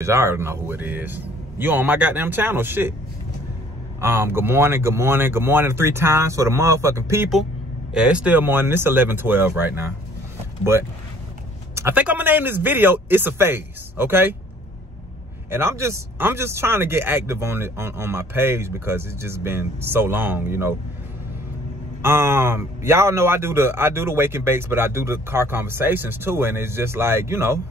I already know who it is. You on my goddamn channel, shit. Good morning 3 times for the motherfucking people. Yeah, it's still morning. It's 11:12 right now. But I think I'm gonna name this video "It's a Phase," okay? And I'm just trying to get active on it on my page because it's just been so long, you know. Y'all know I do the wake and bakes, but I do the car conversations too, and it's just like, you know,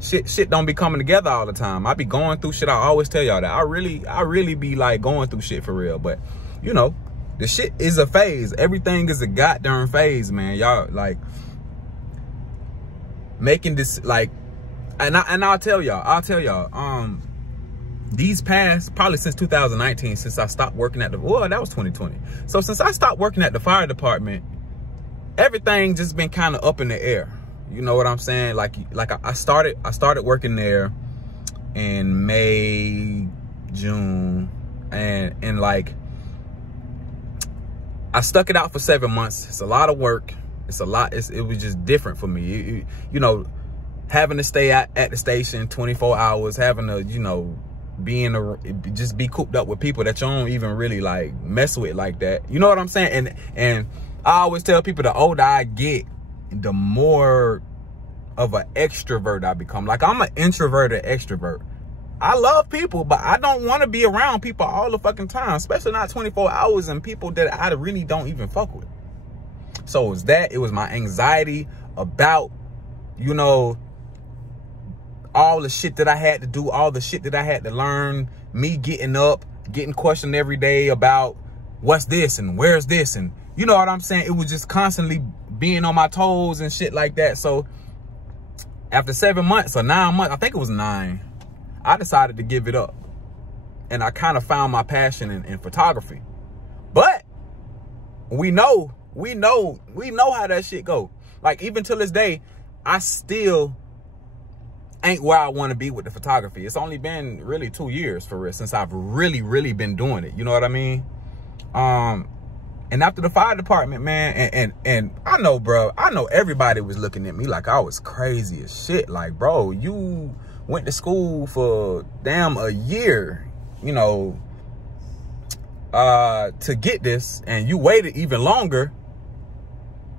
shit don't be coming together all the time. I be going through shit. I always tell y'all that I really be like going through shit for real. But you know, the shit is a phase. Everything is a goddamn phase, man. Y'all like making this like, and I'll tell y'all, these past, probably since 2019, since I stopped working at the, well, that was 2020. So since I stopped working at the fire department, everything just been kind of up in the air. You know what I'm saying? Like I started working there in May, June, and like I stuck it out for 7 months. It's a lot of work. It's a lot. It was just different for me. You know, having to stay at the station 24 hours, having to, you know, just be cooped up with people that you don't even really like mess with like that. You know what I'm saying? And I always tell people the older I get, the more of an extrovert I become. Like I'm an introverted extrovert. I love people, but I don't want to be around people all the fucking time, especially not 24 hours and people that I really don't even fuck with. So it was that. It was my anxiety about, you know, all the shit that I had to do, all the shit that I had to learn, me getting up, getting questioned every day about what's this and where's this, and you know what I'm saying? It was just constantly being on my toes and shit like that. So after 7 months or 9 months, I think it was 9, I decided to give it up. And I kind of found my passion in photography. But we know how that shit go. Like even till this day, I still ain't where I want to be with the photography. It's only been really 2 years for real since I've really been doing it. You know what I mean? And after the fire department, man, and I know, bro, I know everybody was looking at me like I was crazy as shit. Like, bro, you went to school for damn a year, you know, to get this, and you waited even longer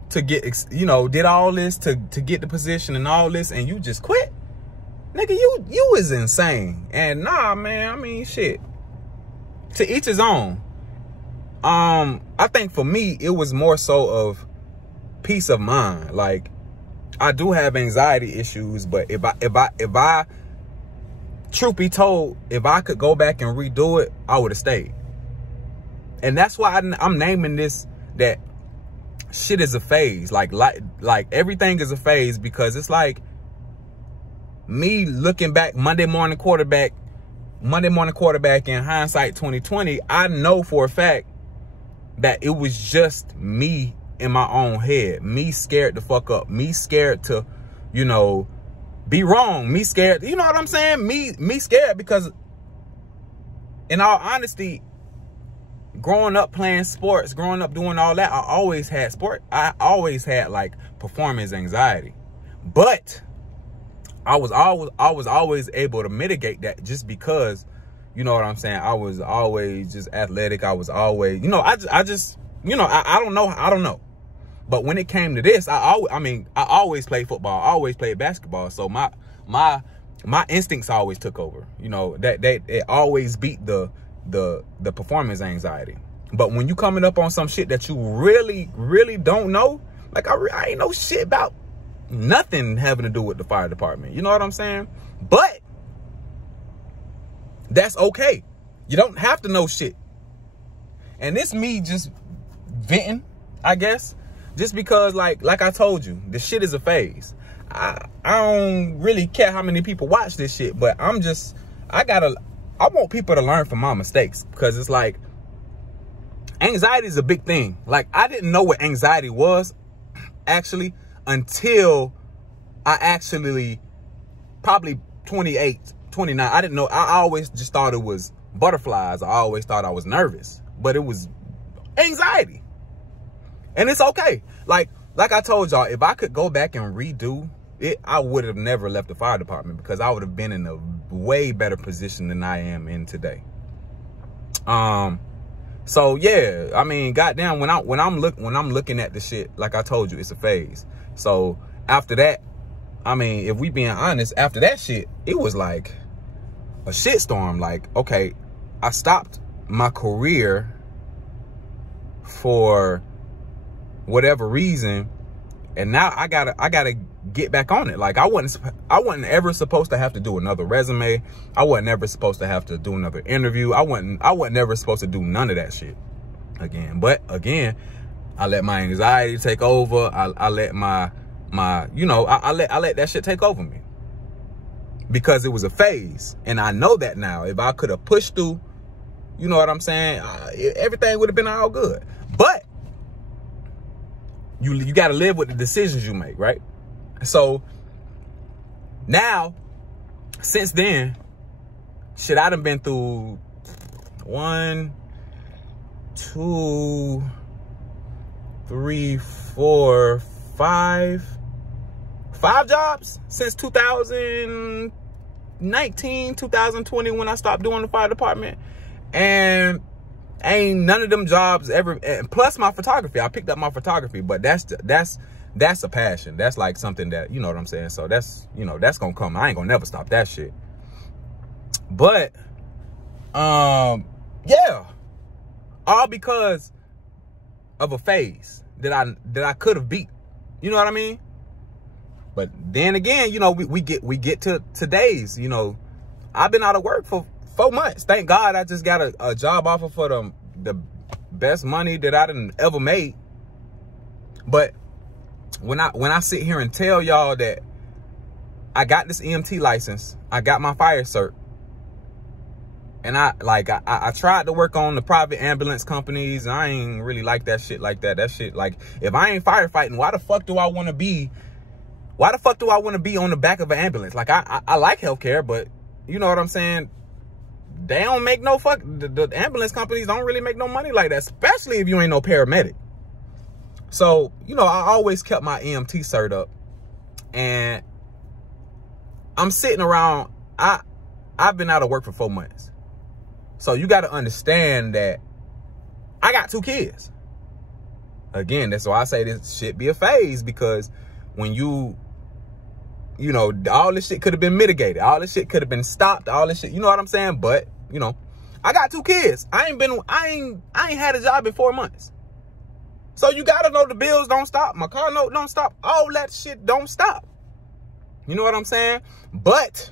to get, you know, did all this to get the position and all this, and you just quit. Nigga, you is insane. And nah, man, I mean, shit. To each his own. I think for me, it was more so of peace of mind. Like, I do have anxiety issues, but if I, truth be told, if I could go back and redo it, I would have stayed. And that's why I'm naming this that shit is a phase. Like everything is a phase, because it's like me looking back, Monday morning quarterback in hindsight 2020, I know for a fact that it was just me in my own head. Me scared to fuck up. Me scared to, you know, be wrong. Me scared, you know what I'm saying? Me scared because, in all honesty, growing up playing sports, growing up doing all that, I always had like performance anxiety. But I was always able to mitigate that just because, you know what I'm saying, I was always just athletic. I was always, you know, I just, you know, I don't know. But when it came to this, I always played football. I always played basketball. So my instincts always took over. You know, that it always beat the performance anxiety. But when you coming up on some shit that you really don't know, like I ain't know shit about nothing having to do with the fire department. You know what I'm saying? But that's okay. You don't have to know shit. And it's me just venting, I guess. Just because, like I told you, the shit is a phase. I don't really care how many people watch this shit, but I want people to learn from my mistakes, because it's like, anxiety is a big thing. Like, I didn't know what anxiety was, actually, until I actually, probably 28, 29. I didn't know. I always just thought it was butterflies. I always thought I was nervous, but it was anxiety. And it's okay. Like I told y'all, if I could go back and redo it, I would have never left the fire department, because I would have been in a way better position than I am in today. So yeah, I mean, goddamn, when I'm looking at the shit, like I told you, it's a phase. So after that, I mean, if we being honest, after that shit, it was like a shitstorm. Like, okay, I stopped my career for whatever reason, and now I gotta get back on it. Like, I wasn't ever supposed to have to do another resume. I wasn't ever supposed to have to do another interview. I wasn't ever supposed to do none of that shit again. But again, I let my anxiety take over. I let my you know, I let that shit take over me, because it was a phase. And I know that now. If I could have pushed through, you know what I'm saying, everything would have been all good. But you got to live with the decisions you make, right? So now, since then, shit, I done been through 1, 2, 3, 4, 5 jobs since 2019, 2020, when I stopped doing the fire department. And ain't none of them jobs ever, and plus my photography. I picked up my photography, but that's a passion. That's like something that, you know what I'm saying? So that's, you know, that's gonna come. I ain't gonna never stop that shit. But yeah, all because of a phase that I could have beat. You know what I mean? But then again, you know, we get to today's, you know, I've been out of work for 4 months. Thank God I just got a job offer for the best money that I done ever made. But when I sit here and tell y'all that I got this EMT license, I got my fire cert, and I tried to work on the private ambulance companies, and I ain't really like that shit like that. That shit, like, if I ain't firefighting, why the fuck do I want to be? Why the fuck do I want to be on the back of an ambulance? Like, I like healthcare, but you know what I'm saying? They don't make no fuck. The ambulance companies don't really make no money like that, especially if you ain't no paramedic. So, you know, I always kept my EMT cert up, and I'm sitting around. I've been out of work for 4 months. So you got to understand that I got 2 kids. Again, that's why I say this shit be a phase, because when you know, all this shit could have been mitigated. All this shit could have been stopped. All this shit, you know what I'm saying? But, you know, I got 2 kids. I ain't had a job in 4 months. So you got to know the bills don't stop. My car note don't stop. All that shit don't stop. You know what I'm saying? But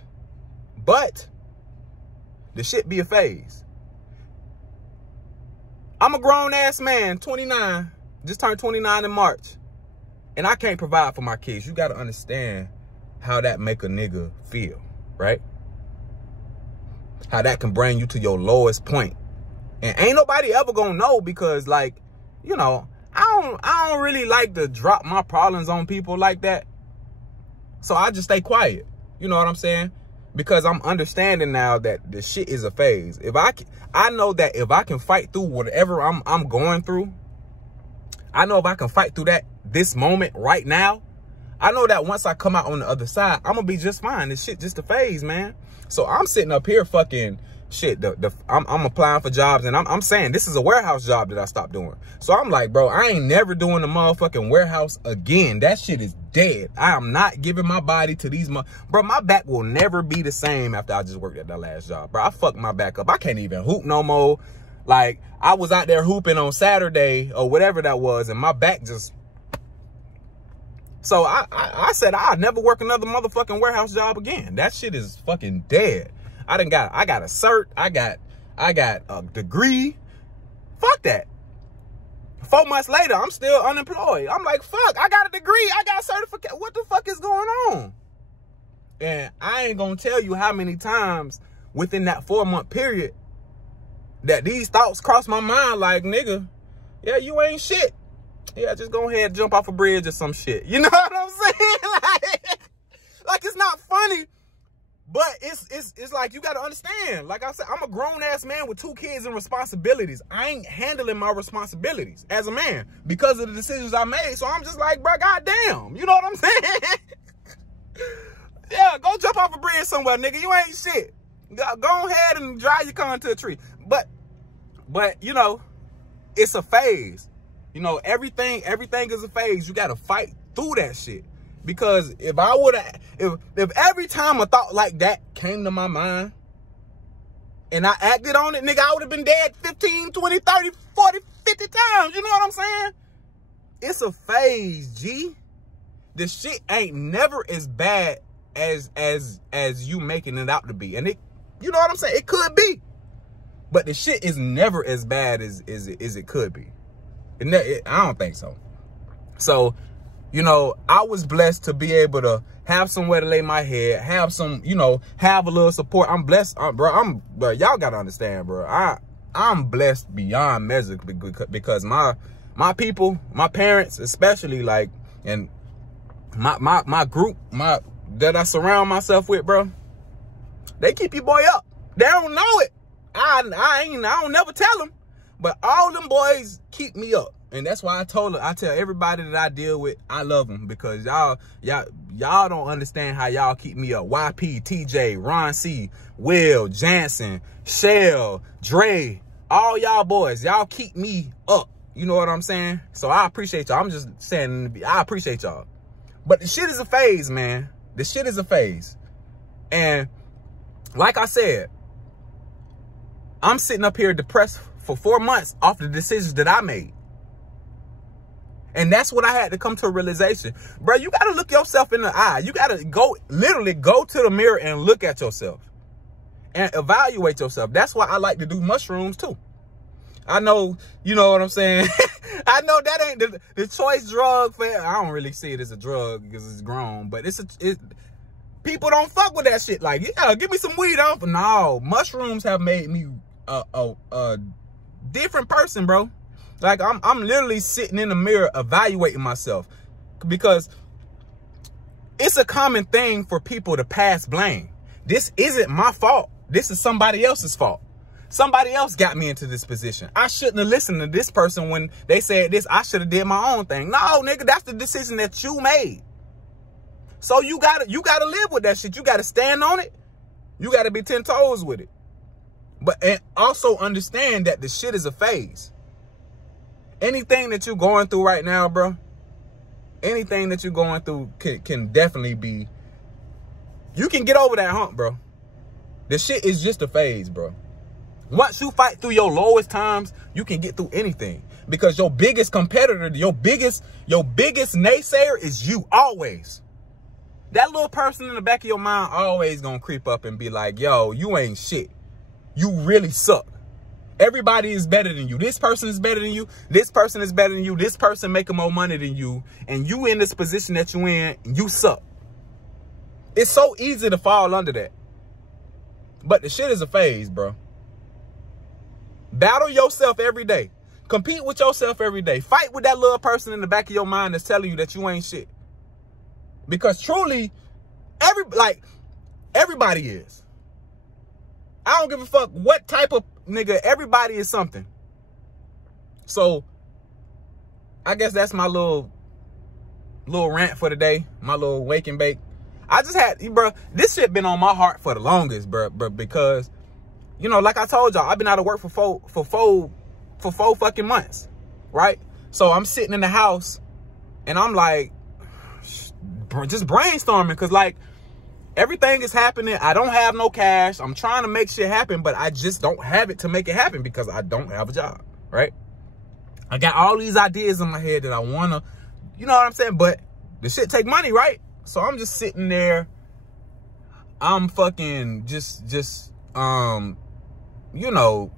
the shit be a phase. I'm a grown ass man, 29, just turned 29 in March, and I can't provide for my kids. You got to understand how that make a nigga feel, right? How that can bring you to your lowest point. And ain't nobody ever gonna know, because, like, you know, I don't really like to drop my problems on people like that. So I just stay quiet. You know what I'm saying? Because I'm understanding now that the shit is a phase. I know that if I can fight through whatever I'm going through, I know if I can fight through that this moment right now, I know that once I come out on the other side, I'm gonna be just fine. This shit just a phase, man. So I'm sitting up here fucking shit. I'm applying for jobs, and I'm saying this is a warehouse job that I stopped doing. So I'm like, bro, I ain't never doing the motherfucking warehouse again. That shit is dead. I am not giving my body to these bro, my back will never be the same after I just worked at that last job, bro. I fucked my back up. I can't even hoop no more. Like, I was out there hooping on Saturday or whatever that was, and my back just... So I said I'll never work another motherfucking warehouse job again. That shit is fucking dead. I got a cert. I got a degree. Fuck that. 4 months later, I'm still unemployed. I'm like, fuck, I got a degree. I got a certificate. What the fuck is going on? And I ain't gonna tell you how many times within that 4-month period that these thoughts crossed my mind, like, nigga, yeah, you ain't shit. Yeah, just go ahead and jump off a bridge or some shit. You know what I'm saying? Like, it's not funny, but it's like, you got to understand. Like I said, I'm a grown-ass man with 2 kids and responsibilities. I ain't handling my responsibilities as a man because of the decisions I made. So I'm just like, bro, goddamn. You know what I'm saying? Yeah, go jump off a bridge somewhere, nigga. You ain't shit. Go ahead and drive your car into a tree. But you know, it's a phase. You know, everything is a phase. You gotta fight through that shit. Because if I would have, if every time a thought like that came to my mind and I acted on it, nigga, I would have been dead 15, 20, 30, 40, 50 times. You know what I'm saying? It's a phase, G. The shit ain't never as bad as you making it out to be. And it, you know what I'm saying? It could be. But the shit is never as bad as it could be. I don't think so. So, you know, I was blessed to be able to have somewhere to lay my head, have some, you know, have a little support. I'm blessed, bro. Y'all gotta understand, bro. I'm blessed beyond measure because my people, my parents, especially, like, and my group, that I surround myself with, bro, they keep your boy up. They don't know it. I don't never tell them, but all them boys keep me up. And that's why I tell everybody that I deal with, I love them, because y'all don't understand how y'all keep me up. YP, TJ, Ron C, Will, Jansen, Shell, Dre, all y'all boys, y'all keep me up. You know what I'm saying? So I appreciate y'all. I'm just saying, I appreciate y'all. But the shit is a phase, man. The shit is a phase. And like I said, I'm sitting up here depressed for 4 months off the decisions that I made. And that's what I had to come to a realization. Bro, you got to look yourself in the eye. You got to literally go to the mirror and look at yourself and evaluate yourself. That's why I like to do mushrooms too. I know, you know what I'm saying? I know that ain't the choice drug for, I don't really see it as a drug because it's grown, but people don't fuck with that shit. Like, yeah, give me some weed. No, mushrooms have made me a different person, bro. Like, I'm literally sitting in the mirror evaluating myself, because it's a common thing for people to pass blame. This isn't my fault. This is somebody else's fault. Somebody else got me into this position. I shouldn't have listened to this person when they said this. I should have did my own thing. No, nigga, that's the decision that you made. So you gotta live with that shit. You gotta stand on it. You gotta be 10 toes with it. But and also understand that the shit is a phase. Anything that you're going through right now, bro, anything that you're going through can definitely be, you can get over that hump, bro. The shit is just a phase, bro. Once you fight through your lowest times, you can get through anything, because your biggest competitor, your biggest naysayer is you, always. That little person in the back of your mind always gonna creep up and be like, yo, you ain't shit. You really suck. Everybody is better than you. This person is better than you. This person is better than you. This person making more money than you. And you in this position that you in, you suck. It's so easy to fall under that. But the shit is a phase, bro. Battle yourself every day. Compete with yourself every day. Fight with that little person in the back of your mind that's telling you that you ain't shit. Because truly, everybody is. I don't give a fuck what type of nigga, everybody is something. So I guess that's my little rant for the day, my little wake and bake. I just had, bro, this shit been on my heart for the longest, bro, because, you know, like I told y'all, I've been out of work for four fucking months, right? So I'm sitting in the house and I'm like, just brainstorming, because like, everything is happening. I don't have no cash. I'm trying to make shit happen, but I just don't have it to make it happen because I don't have a job, right? I got all these ideas in my head that I want to, you know what I'm saying? But the shit take money, right? So I'm just sitting there. I'm fucking you know,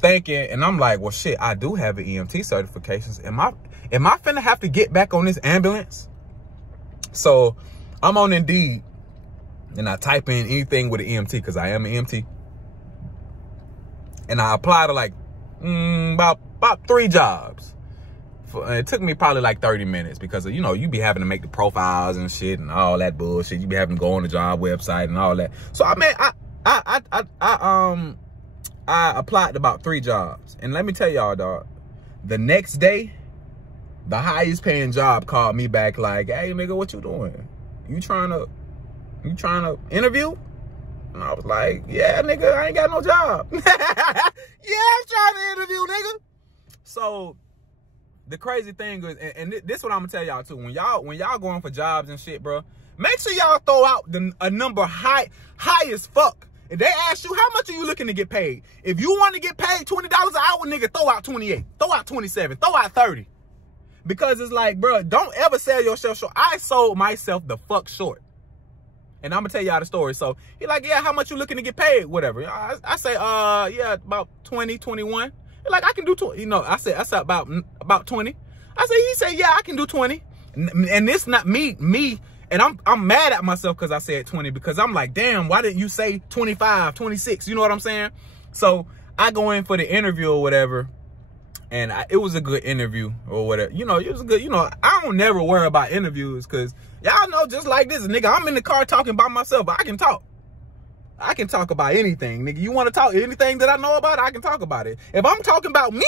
thinking, and I'm like, well, shit, I do have an EMT certifications. Am I finna have to get back on this ambulance? So I'm on Indeed and I type in anything with an EMT, because I am an EMT. And I applied to like about 3 jobs. It took me probably like 30 minutes because, you know, you be having to make the profiles and shit and all that bullshit. You be having to go on the job website and all that. So I mean, I applied to about 3 jobs. And let me tell y'all, dog, the next day, the highest paying job called me back like, hey, nigga, what you doing? you trying to interview? And I was like, yeah, nigga, I ain't got no job. Yeah, I'm trying to interview, nigga. So the crazy thing is, and this is what I'm gonna tell y'all too. When y'all going for jobs and shit, bro, make sure y'all throw out a number high as fuck. If they ask you, how much are you looking to get paid? If you want to get paid $20 an hour, nigga, throw out 28, throw out 27, throw out 30. Because it's like, bro, don't ever sell yourself short. I sold myself the fuck short. And I'm gonna tell y'all the story. So he like, yeah, how much you looking to get paid? Whatever. I say, yeah, about 20, 21. He like, I can do 20. You know, I said about 20. He said, yeah, I can do 20. And this not me. And I'm mad at myself because I said 20, because I'm like, damn, why didn't you say 25, 26? You know what I'm saying? So I go in for the interview or whatever. And it was a good interview or whatever. You know, it was good. You know, I don't never worry about interviews because y'all know, just like this, nigga, I'm in the car talking by myself, but I can talk. I can talk about anything, nigga. You want to talk anything that I know about, I can talk about it. If I'm talking about me,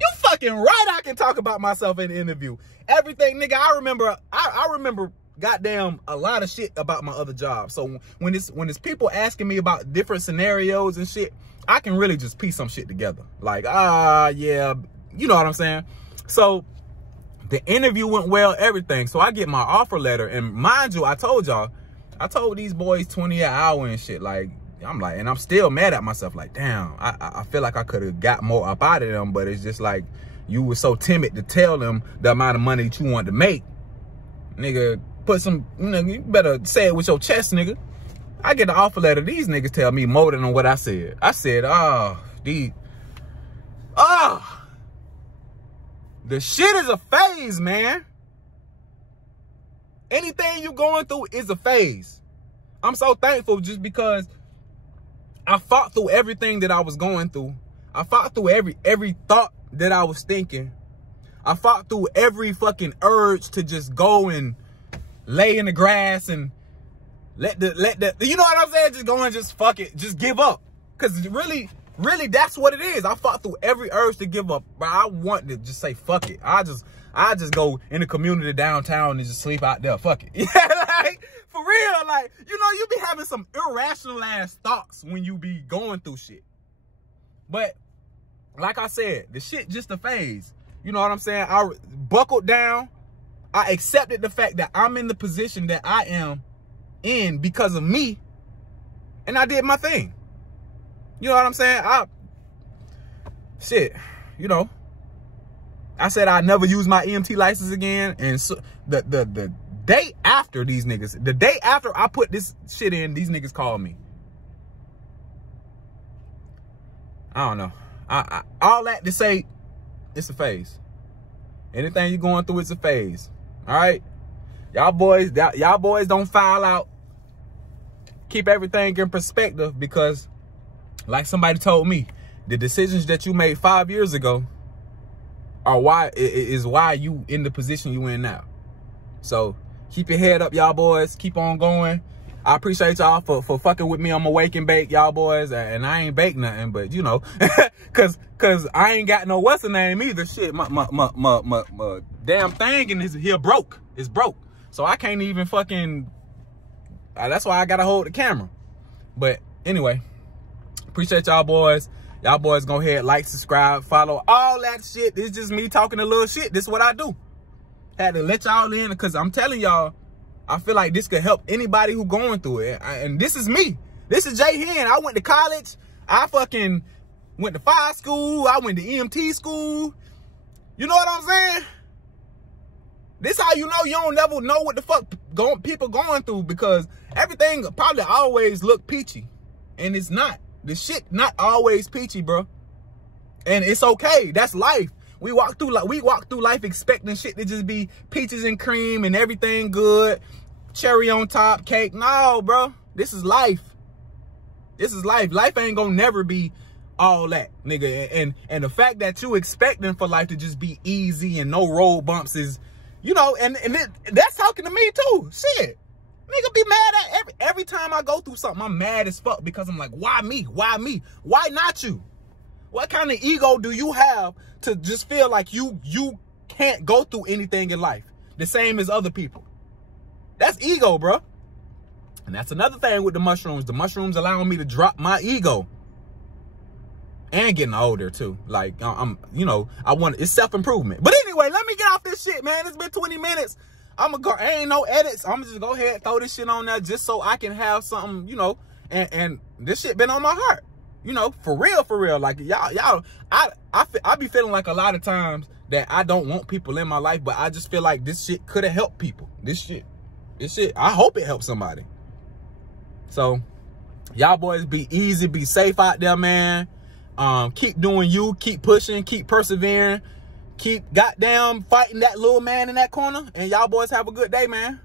you fucking right, I can talk about myself in the interview. Everything, nigga, I remember goddamn a lot of shit about my other job. So when it's people asking me about different scenarios and shit, I can really just piece some shit together. Like, yeah, you know what I'm saying? So the interview went well, everything. So I get my offer letter, and mind you, I told these boys 20 an hour and shit. Like, I'm like, and I'm still mad at myself. Like, damn, I feel like I could have got more up out of them, but it's just like, you were so timid to tell them the amount of money that you wanted to make. Nigga, put some, you better say it with your chest, nigga. I get the offer letter. These niggas tell me more than what I said. I said, the shit is a phase, man. Anything you going through is a phase. I'm so thankful just because I fought through everything that I was going through. I fought through every thought that I was thinking. I fought through every fucking urge to just go and lay in the grass and let the you know what I'm saying? Just go and just fuck it. Just give up. Cause really, that's what it is. I fought through every urge to give up. But I want to just say fuck it. I just go in the community downtown and just sleep out there. Fuck it. Yeah, like, for real. Like, you know, you be having some irrational ass thoughts when you be going through shit. But like I said, the shit just a phase. You know what I'm saying? I buckled down. I accepted the fact that I'm in the position that I am in because of me, and I did my thing. You know what I'm saying? You know, I said I'd never use my EMT license again, and so the day after these niggas, the day after I put this shit in, these niggas called me. I don't know. All that to say, it's a phase. Anything you're going through, it's a phase. All right? Y'all boys don't foul out. Keep everything in perspective, because like somebody told me, the decisions that you made 5 years ago are why you in the position you in now. So keep your head up, y'all boys. Keep on going. I appreciate y'all for fucking with me on my wake and bake, y'all boys. And I ain't bake nothing, but you know, cause I ain't got no what's the name either. Shit, my damn thing in here broke. It's broke. So I can't even fucking, that's why I gotta hold the camera. But anyway, appreciate y'all boys. Y'all boys go ahead, like, subscribe, follow, all that shit. This is just me talking a little shit. This is what I do. Had to let y'all in, because I'm telling y'all, I feel like this could help anybody who going through it. And this is me. This is Jay Hen. I went to college. I fucking went to fire school. I went to EMT school. You know what I'm saying? This how you know you don't never know what the fuck people going through, because everything probably always look peachy. And it's not. The shit not always peachy, bro. And it's okay. That's life. We walk through life expecting shit to just be peaches and cream and everything good, cherry on top, cake. No, bro. This is life. This is life. Life ain't gonna never be all that, nigga. And the fact that you expecting for life to just be easy and no road bumps is, you know, that's talking to me too. Shit. Nigga be mad at every time I go through something, I'm mad as fuck, because I'm like, why me? Why me? Why not you? What kind of ego do you have to just feel like you can't go through anything in life the same as other people? That's ego, bro. And that's another thing with the mushrooms. The mushrooms allowing me to drop my ego. And getting older too. Like you know, it's self-improvement. But anyway, let me get off this shit, man. It's been 20 minutes. Ain't no edits. I'm just go ahead and throw this shit on there just so I can have something, you know, and this shit been on my heart. You know, for real. Like y'all, I be feeling like a lot of times that I don't want people in my life, but I just feel like this shit could have helped people. This shit, I hope it helps somebody. So y'all boys be easy, be safe out there, man. Keep doing you, keep pushing, keep persevering, keep goddamn fighting that little man in that corner. And y'all boys have a good day, man.